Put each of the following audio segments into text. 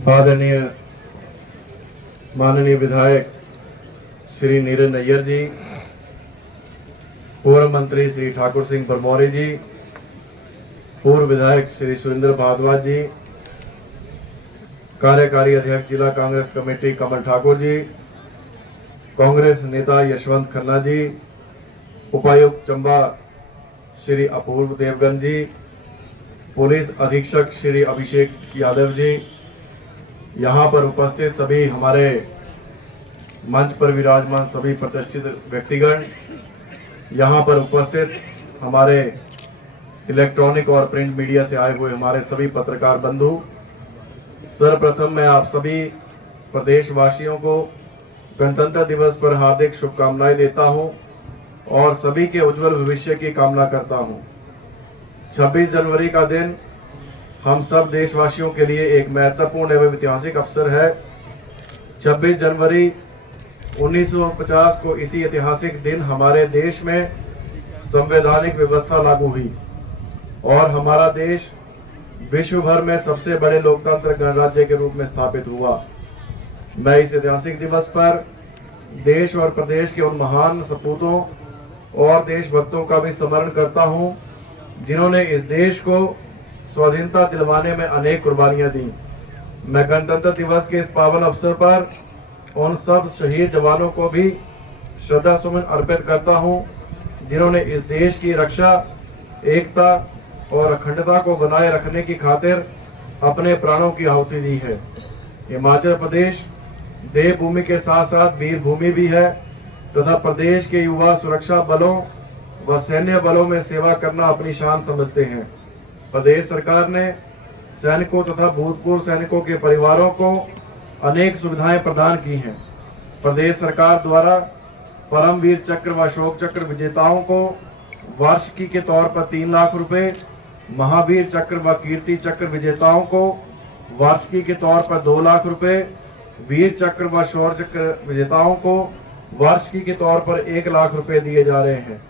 आदरणीय माननीय विधायक श्री नीरज नैयर जी, पूर्व मंत्री श्री ठाकुर सिंह भरमौरी जी, पूर्व विधायक श्री सुरेंद्र भारद्वाज जी, कार्यकारी अध्यक्ष जिला कांग्रेस कमेटी कमल ठाकुर जी, कांग्रेस नेता यशवंत खन्ना जी, उपायुक्त चंबा श्री अपूर्व देवगन जी, पुलिस अधीक्षक श्री अभिषेक यादव जी, यहाँ पर उपस्थित सभी हमारे मंच पर विराजमान सभी प्रतिष्ठित व्यक्तिगण, यहाँ पर उपस्थित हमारे इलेक्ट्रॉनिक और प्रिंट मीडिया से आए हुए हमारे सभी पत्रकार बंधु, सर्वप्रथम मैं आप सभी प्रदेशवासियों को गणतंत्र दिवस पर हार्दिक शुभकामनाएं देता हूं और सभी के उज्जवल भविष्य की कामना करता हूं। 26 जनवरी का दिन हम सब देशवासियों के लिए एक महत्वपूर्ण एवं ऐतिहासिक अवसर है। 26 जनवरी 1950 को इसी ऐतिहासिक दिन हमारे देश में संवैधानिक व्यवस्था लागू हुई और हमारा देश विश्व भर में सबसे बड़े लोकतंत्र गणराज्य के रूप में स्थापित हुआ। मैं इस ऐतिहासिक दिवस पर देश और प्रदेश के उन महान सपूतों और देशभक्तों का भी स्मरण करता हूं, जिन्होंने इस देश को स्वाधीनता दिलवाने में अनेक कुर्बानियां दी। मैं गणतंत्र दिवस के इस पावन अवसर पर उन सब शहीद जवानों को भी श्रद्धा सुमन अर्पित करता हूं, जिन्होंने इस देश की रक्षा, एकता और अखंडता को बनाए रखने की खातिर अपने प्राणों की आहुति दी है। हिमाचल प्रदेश देवभूमि के साथ साथ वीर भूमि भी है तथा प्रदेश के युवा सुरक्षा बलों व सैन्य बलों में सेवा करना अपनी शान समझते हैं। प्रदेश सरकार ने सैनिकों तथा भूतपूर्व सैनिकों के परिवारों को अनेक सुविधाएं प्रदान की हैं। प्रदेश सरकार द्वारा परमवीर चक्र व अशोक चक्र विजेताओं को वार्षिकी के तौर पर 3 लाख रुपए, महावीर चक्र व कीर्ति चक्र विजेताओं को वार्षिकी के तौर पर 2 लाख रुपए, वीर चक्र व शौर्य चक्र विजेताओं को वार्षिकी के तौर पर 1 लाख रुपए दिए जा रहे हैं।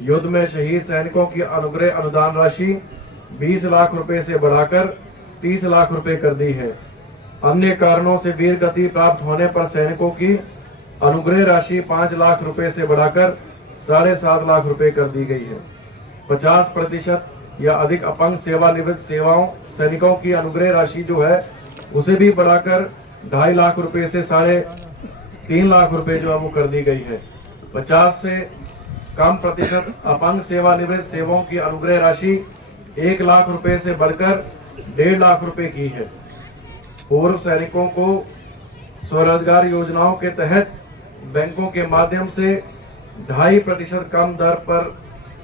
युद्ध में शहीद सैनिकों की अनुग्रह अनुदान राशि 20 लाख रुपए से बढ़ाकर 30 लाख रुपए कर दी है। अन्य कारणों से वीर गति प्राप्त होने पर सैनिकों की अनुग्रह राशि 5 लाख रुपए से बढ़ाकर 7.5 लाख रुपए कर दी गई है। 50% या अधिक अपंग सेवानिवृत्त सैनिकों की अनुग्रह राशि जो है उसे भी बढ़ाकर 2.5 लाख रुपए से 3.5 लाख रुपए जो है वो कर दी गई है। 50 से कम प्रतिशत अपंग सेवानिवृत्त सेवाओं की अनुग्रह राशि 1 लाख रुपए से बढ़कर 1.5 लाख रुपए की है। पूर्व सैनिकों को स्वरोजगार योजनाओं के तहत बैंकों के माध्यम से 2.5% कम दर पर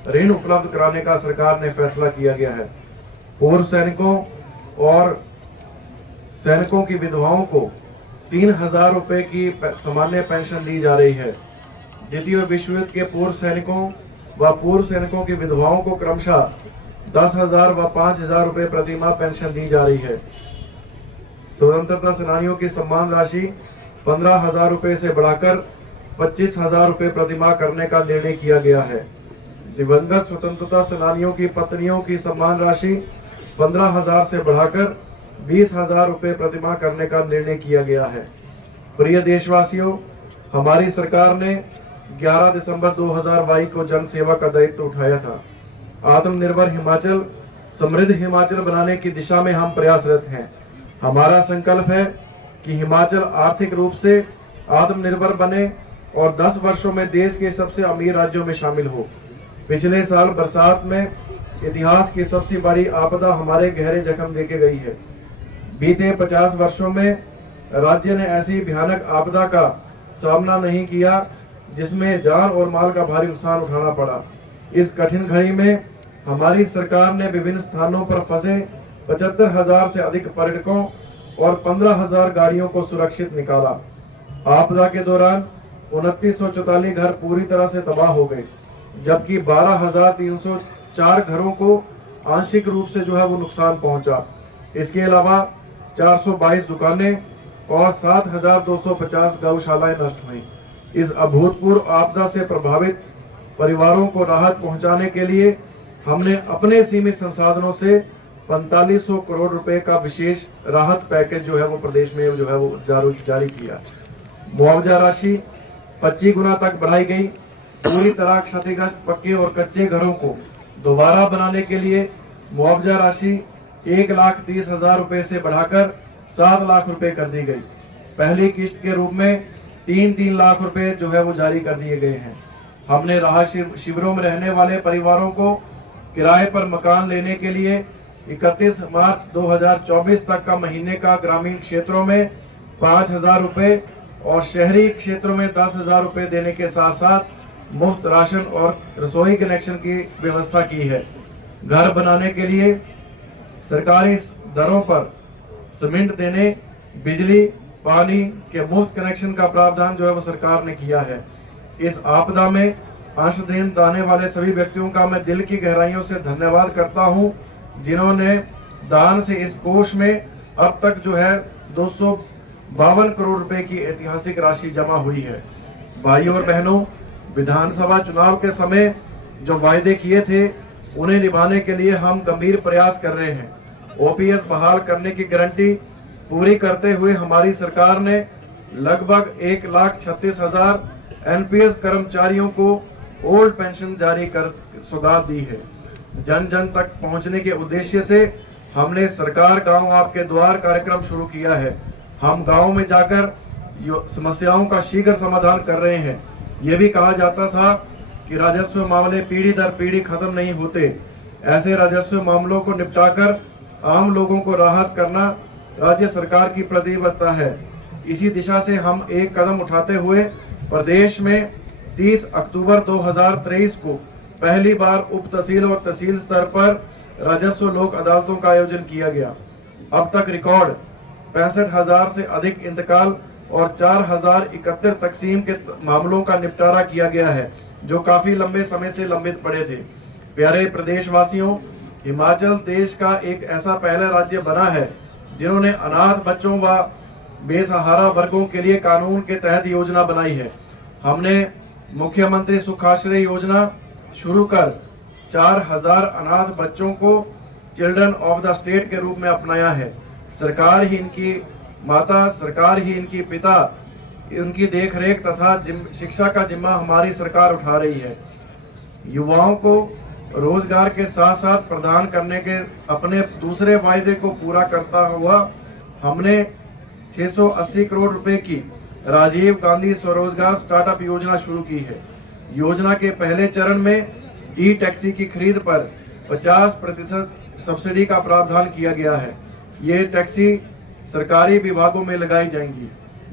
ऋण उपलब्ध कराने का सरकार ने फैसला किया गया है। पूर्व सैनिकों और सैनिकों की विधवाओं को 3,000 रुपए की सामान्य पेंशन दी जा रही है। द्वितीय विश्व युद्ध के पूर्व सैनिकों व पूर्व सैनिकों की विधवाओं को क्रमशः 10,000 व 5,000 रुपए प्रति माह पेंशन दी जा रही है। स्वतंत्रता सेनानियों की सम्मान राशि 15,000 रुपए से बढ़ाकर 25,000 रुपए प्रति माह करने का निर्णय किया गया है। दिवंगत स्वतंत्रता सेनानियों की पत्नियों की सम्मान राशि 15,000 से बढ़ाकर 20,000 रुपए प्रति माह करने का निर्णय किया गया है। प्रिय देशवासियों, हमारी सरकार ने 11 दिसंबर 2022 को जन सेवा का दायित्व उठाया था। आत्मनिर्भर हिमाचल, समृद्ध हिमाचल बनाने की दिशा में हम प्रयासरत हैं। हमारा संकल्प है कि हिमाचल आर्थिक रूप से आत्मनिर्भर बने और 10 वर्षों में देश के सबसे अमीर राज्यों में शामिल हो। पिछले साल बरसात में इतिहास की सबसे बड़ी आपदा हमारे गहरे जख्म देके गई है। बीते 50 वर्षों में राज्य ने ऐसी भयानक आपदा का सामना नहीं किया जिसमें जान और माल का भारी नुकसान उठाना पड़ा। इस कठिन घड़ी में हमारी सरकार ने विभिन्न स्थानों पर फंसे 75,000 से अधिक पर्यटकों और 15,000 गाड़ियों को सुरक्षित निकाला। आपदा के दौरान 2944 घर पूरी तरह से तबाह हो गए, जबकि 12,304 घरों को आंशिक रूप से जो है वो नुकसान पहुंचा। इसके अलावा 422 दुकानें और 7,250 गौशालाएं नष्ट हुई। इस अभूतपूर्व आपदा से प्रभावित परिवारों को राहत पहुंचाने के लिए हमने अपने सीमित संसाधनों से 4500 करोड़ रुपए का विशेष राहत पैकेज जो है वो प्रदेश में जो है वो जारी किया। मुआवजा राशि 25 गुना तक बढ़ाई गई। पूरी तरह क्षतिग्रस्त पक्के और कच्चे घरों को दोबारा बनाने के लिए मुआवजा राशि 1,30,000 रुपए से बढ़ाकर 7 लाख रुपए कर दी गई। पहली किस्त के रूप में 3-3 लाख रुपए जो है वो जारी कर दिए गए हैं। हमने राहत शिविरों में रहने वाले परिवारों को किराए पर मकान लेने के लिए 31 मार्च 2024 तक का महीने का ग्रामीण क्षेत्रों में 5,000 रुपए और शहरी क्षेत्रों में 10,000 रुपए देने के साथ साथ मुफ्त राशन और रसोई कनेक्शन की व्यवस्था की है। घर बनाने के लिए सरकारी दरों पर सीमेंट देने, बिजली पानी के मुफ्त कनेक्शन का प्रावधान जो है वो सरकार ने किया है। इस आपदा में अंशदान देने वाले सभी व्यक्तियों का मैं दिल की गहराइयों से धन्यवाद करता हूं, जिन्होंने दान से इस कोष में अब तक जो है 252 करोड़ रुपए की ऐतिहासिक राशि जमा हुई है। भाइयों और बहनों, विधानसभा चुनाव के समय जो वायदे किए थे उन्हें निभाने के लिए हम गंभीर प्रयास कर रहे हैं। ओपीएस बहाल करने की गारंटी पूरी करते हुए हमारी सरकार ने लगभग 1,36,000 एनपीएस कर्मचारियों को ओल्ड पेंशन जारी कर सौगात दी है। जन जन तक पहुंचने के उद्देश्य से हमने सरकार गांव आपके द्वार कार्यक्रम शुरू किया है। हम गांव में जाकर समस्याओं का शीघ्र समाधान कर रहे हैं। ये भी कहा जाता था कि राजस्व मामले पीढ़ी दर पीढ़ी खत्म नहीं होते। ऐसे राजस्व मामलों को निपटाकर आम लोगों को राहत करना राज्य सरकार की प्रतिबद्धता है। इसी दिशा से हम एक कदम उठाते हुए प्रदेश में 30 अक्टूबर 2023 को पहली बार उप तहसील और तहसील स्तर पर राजस्व लोक अदालतों का आयोजन किया गया। अब तक रिकॉर्ड 65,000 से अधिक इंतकाल और 4,071 तकसीम के मामलों का निपटारा किया गया है, जो काफी लंबे समय से लंबित पड़े थे। प्यारे प्रदेशवासियों, हिमाचल देश का एक ऐसा पहला राज्य बना है जिन्होंने अनाथ बच्चों व बेसहारा वर्गों के लिए कानून के तहत योजना बनाई है। हमने मुख्यमंत्री सुखाश्रय योजना शुरू कर 4,000 अनाथ बच्चों को चिल्ड्रन ऑफ द स्टेट के रूप में अपनाया है। सरकार ही इनकी माता, सरकार ही इनकी पिता, उनकी देखरेख तथा शिक्षा का जिम्मा हमारी सरकार उठा रही है। युवाओं को रोजगार के साथ साथ प्रदान करने के अपने दूसरे वायदे को पूरा करता हुआ हमने 680 करोड़ रुपए की राजीव गांधी स्वरोजगार स्टार्टअप योजना शुरू की है। योजना के पहले चरण में ई टैक्सी की खरीद पर 50% सब्सिडी का प्रावधान किया गया है। ये टैक्सी सरकारी विभागों में लगाई जाएंगी।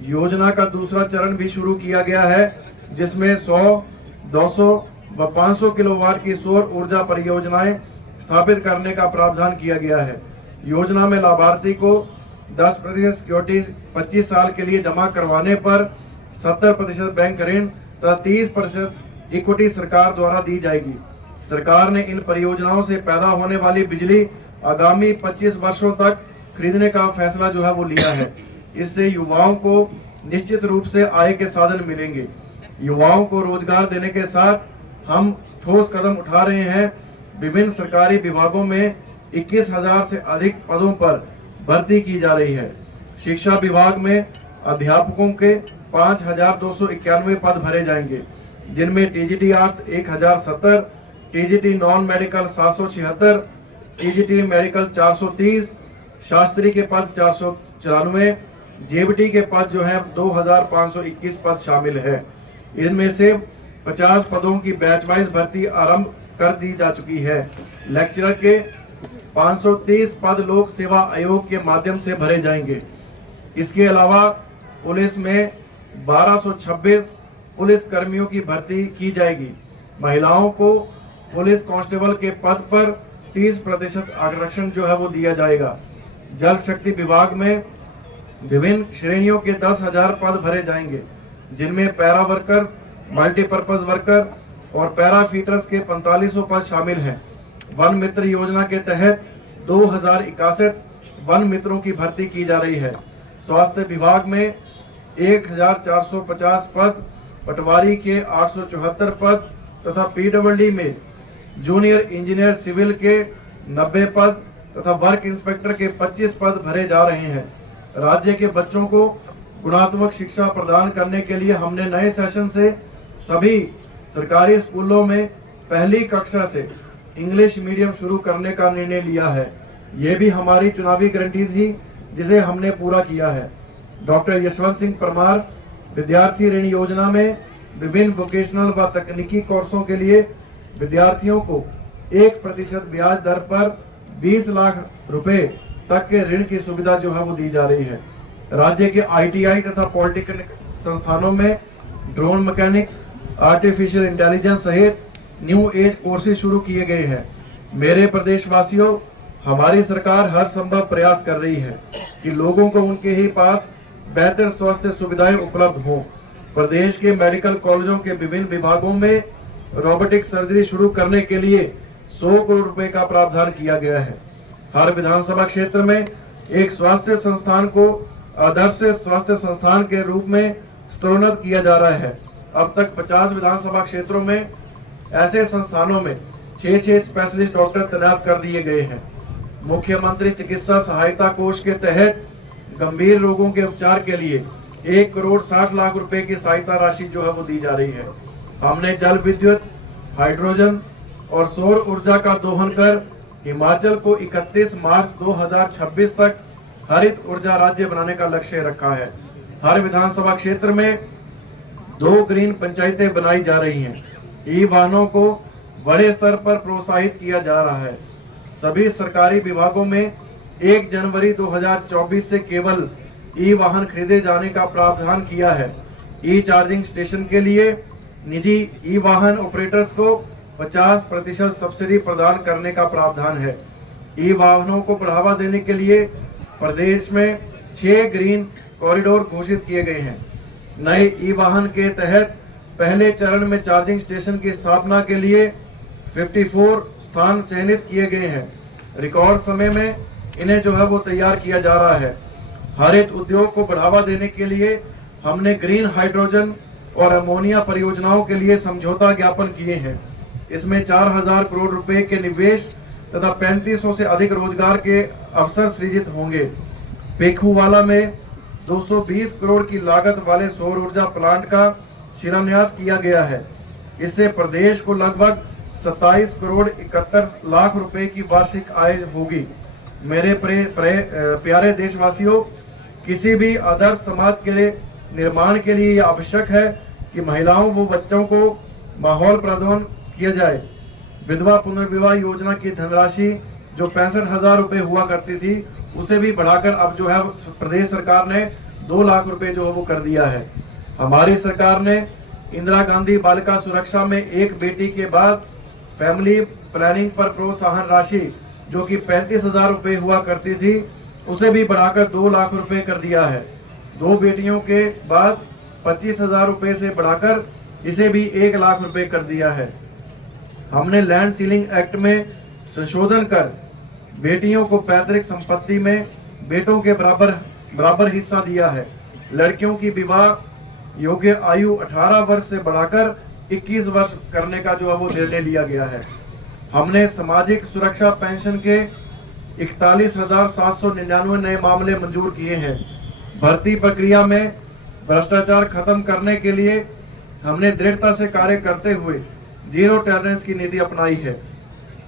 योजना का दूसरा चरण भी शुरू किया गया है, जिसमें 100, 200 व 500 किलोवाट की सौर ऊर्जा परियोजनाएं स्थापित करने का प्रावधान किया गया है। योजना में लाभार्थी को 10% सिक्योरिटी 25 साल के लिए जमा करवाने पर 70% बैंक ऋण तथा 30% इक्विटी सरकार द्वारा दी जाएगी। सरकार ने इन परियोजनाओं से पैदा होने वाली बिजली आगामी 25 वर्षों तक खरीदने का फैसला जो है वो लिया है। इससे युवाओं को निश्चित रूप से आय के साधन मिलेंगे। युवाओं को रोजगार देने के साथ हम ठोस कदम उठा रहे हैं। विभिन्न सरकारी विभागों में 21,000 से अधिक पदों पर भर्ती की जा रही है। शिक्षा विभाग में अध्यापकों के 5,291 पद भरे जाएंगे, जिनमें TGT arts 1,070, TGT non medical 776, TGT medical 430, Shastri के पद 494, जेबीटी के पद जो है 2,521 पद शामिल है। इनमें से 50 पदों की बैच वाइज भर्ती आरंभ कर दी जा चुकी है। लेक्चरर के 530 पद लोक सेवा आयोग के माध्यम से भरे जाएंगे। इसके अलावा पुलिस में 1226 पुलिस कर्मियों की भर्ती की जाएगी। महिलाओं को पुलिस कांस्टेबल के पद पर 30% आरक्षण जो है वो दिया जाएगा। जल शक्ति विभाग में विभिन्न श्रेणियों के 10,000 पद भरे जाएंगे, जिनमें पैरा वर्कर्स, मल्टीपर्पज वर्कर और पैरा फीटर्स के 4500 पद शामिल हैं। वन मित्र योजना के तहत 2061 वन मित्रों की भर्ती की जा रही है। स्वास्थ्य विभाग में 1,450 पद, पटवारी के 874 पद तथा पीडब्ल्यूडी में जूनियर इंजीनियर सिविल के 90 पद तथा वर्क इंस्पेक्टर के 25 पद भरे जा रहे हैं। राज्य के बच्चों को गुणात्मक शिक्षा प्रदान करने के लिए हमने नए सेशन से सभी सरकारी स्कूलों में पहली कक्षा से इंग्लिश मीडियम शुरू करने का निर्णय लिया है। ये भी हमारी चुनावी गारंटी थी, जिसे हमने पूरा किया है। डॉक्टर यशवंत सिंह परमार विद्यार्थी ऋण योजना में विभिन्न वोकेशनल व तकनीकी कोर्सों के लिए विद्यार्थियों को 1% ब्याज दर पर 20 लाख रुपए तक के ऋण की सुविधा जो है वो दी जा रही है। राज्य के ITI तथा पॉलिटेक्निक संस्थानों में ड्रोन मैकेनिक, आर्टिफिशियल इंटेलिजेंस सहित न्यू एज कोर्सेज शुरू किए गए हैं। मेरे प्रदेशवासियों, हमारी सरकार हर संभव प्रयास कर रही है कि लोगों को उनके ही पास बेहतर स्वास्थ्य सुविधाएं उपलब्ध हों। प्रदेश के मेडिकल कॉलेजों के विभिन्न विभागों में रोबोटिक सर्जरी शुरू करने के लिए 100 करोड़ रुपए का प्रावधान किया गया है। हर विधानसभा क्षेत्र में एक स्वास्थ्य संस्थान को आदर्श स्वास्थ्य संस्थान के रूप में स्तरोन्नत किया जा रहा है। अब तक 50 विधानसभा क्षेत्रों में ऐसे संस्थानों में 6 स्पेशलिस्ट डॉक्टर तैनात कर दिए गए हैं। मुख्यमंत्री चिकित्सा सहायता कोष के तहत गंभीर रोगों के उपचार के लिए 1 करोड़ 60 लाख रुपए की सहायता राशि जो है वो दी जा रही है। हमने जल विद्युत, हाइड्रोजन और सौर ऊर्जा का दोहन कर हिमाचल को 31 मार्च 2026 तक हरित ऊर्जा राज्य बनाने का लक्ष्य रखा है। हर विधानसभा क्षेत्र में 2 ग्रीन पंचायतें बनाई जा रही हैं। ई वाहनों को बड़े स्तर पर प्रोत्साहित किया जा रहा है। सभी सरकारी विभागों में 1 जनवरी 2024 से केवल ई वाहन खरीदे जाने का प्रावधान किया है। ई चार्जिंग स्टेशन के लिए निजी ई वाहन ऑपरेटर्स को 50% सब्सिडी प्रदान करने का प्रावधान है। ई वाहनों को बढ़ावा देने के लिए प्रदेश में 6 ग्रीन कॉरिडोर घोषित किए गए हैं। नए ई वाहन के तहत पहले चरण में चार्जिंग स्टेशन की स्थापना के लिए 54 स्थान चयनित किए गए हैं। रिकॉर्ड समय में इन्हें जो है वो तैयार किया जा रहा है। हरित उद्योग को बढ़ावा देने के लिए हमने ग्रीन हाइड्रोजन और अमोनिया परियोजनाओं के लिए समझौता ज्ञापन किए हैं। इसमें 4000 करोड़ रुपए के निवेश तथा 3500 से अधिक रोजगार के अवसर सृजित होंगे। पेखूवाला में 220 करोड़ की लागत वाले सौर ऊर्जा प्लांट का शिलान्यास किया गया है। इससे प्रदेश को लगभग 27 करोड़ 71 लाख रुपए की वार्षिक आय होगी। मेरे प्यारे देशवासियों, किसी भी आदर्श समाज के निर्माण के लिए यह आवश्यक है कि महिलाओं व बच्चों को माहौल प्रदान किया जाए। विधवा पुनर्विवाह योजना की धनराशि जो 65,000 रुपए हुआ करती थी, उसे भी बढ़ाकर अब जो है प्रदेश सरकार ने 2 लाख रुपए जो है वो कर दिया है। हमारी सरकार ने इंदिरा गांधी बालिका सुरक्षा में एक बेटी के बाद फैमिली प्लानिंग पर प्रोत्साहन राशि जो कि 35,000 रुपए हुआ करती थी, उसे भी बढ़ाकर 2 लाख रुपए कर दिया है। 2 बेटियों के बाद 25,000 रुपए से बढ़ाकर इसे भी 1 लाख रुपए कर दिया है। हमने लैंड सीलिंग एक्ट में संशोधन कर बेटियों को पैतृक संपत्ति में बेटों के बराबर हिस्सा दिया है। लड़कियों की विवाह योग्य आयु 18 वर्ष से बढ़ाकर 21 वर्ष करने का जो है वो निर्णय लिया गया है। हमने सामाजिक सुरक्षा पेंशन के 41,799 नए मामले मंजूर किए हैं। भर्ती प्रक्रिया में भ्रष्टाचार खत्म करने के लिए हमने दृढ़ता से कार्य करते हुए जीरो टॉलरेंस की नीति अपनाई है।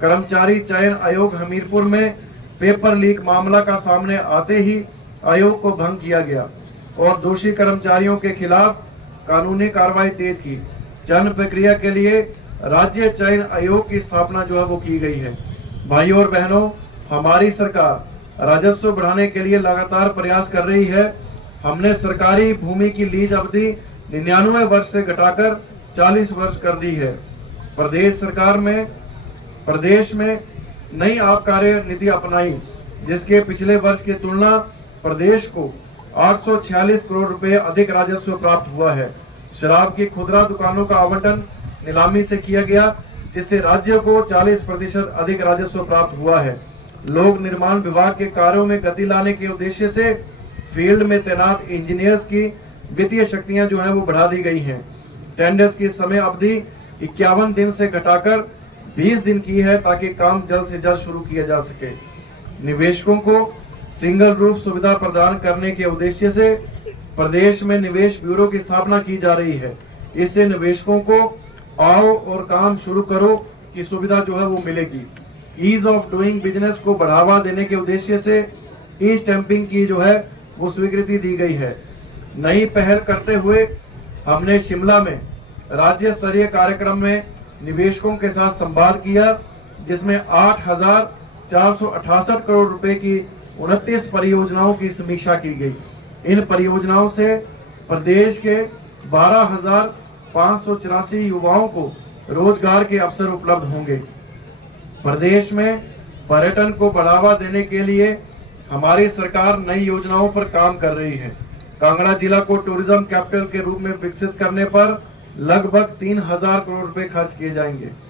कर्मचारी चयन आयोग हमीरपुर में पेपर लीक मामला का सामने आते ही आयोग को भंग किया गया और दोषी कर्मचारियों के खिलाफ कानूनी कार्रवाई तेज की। चयन प्रक्रिया के लिए राज्य चयन आयोग की स्थापना जो है वो की गई है। भाइयों और बहनों, हमारी सरकार राजस्व बढ़ाने के लिए लगातार प्रयास कर रही है। हमने सरकारी भूमि की लीज अवधि 99 वर्ष से घटाकर 40 वर्ष कर दी है। प्रदेश सरकार में प्रदेश में नई आबकारी नीति अपनाई, जिसके पिछले वर्ष की तुलना प्रदेश को 846 करोड़ रुपए अधिक राजस्व प्राप्त हुआ है। शराब की खुदरा दुकानों का आवंटन नीलामी से किया गया, जिससे राज्य को 40% अधिक राजस्व प्राप्त हुआ है। लोक निर्माण विभाग के कार्यों में गति लाने के उद्देश्य से फील्ड में तैनात इंजीनियर्स की वित्तीय शक्तियां जो है वो बढ़ा दी गई हैं। टेंडर्स की समय अवधि 51 दिन से घटाकर 20 दिन की है, ताकि काम जल्द से जल्द शुरू किया जा सके। निवेशकों को सिंगल रूप सुविधा प्रदान करने के उद्देश्य से प्रदेश में निवेश ब्यूरो की स्थापना की जा रही है। इससे निवेशकों को आओ और काम शुरू करो की सुविधा जो है वो मिलेगी। ईज ऑफ डूइंग बिजनेस को बढ़ावा देने के उद्देश्य से ई स्टैंपिंग की जो है वो स्वीकृति दी गई है। नई पहल करते हुए हमने शिमला में राज्य स्तरीय कार्यक्रम में निवेशकों के साथ संवाद किया, जिसमें 8,468 करोड़ रुपए की 29 परियोजनाओं की समीक्षा की गई। इन परियोजनाओं से प्रदेश के 12,584 युवाओं को रोजगार के अवसर उपलब्ध होंगे। प्रदेश में पर्यटन को बढ़ावा देने के लिए हमारी सरकार नई योजनाओं पर काम कर रही है। कांगड़ा जिला को टूरिज्म कैपिटल के रूप में विकसित करने पर लगभग 3,000 करोड़ रुपए खर्च किए जाएंगे।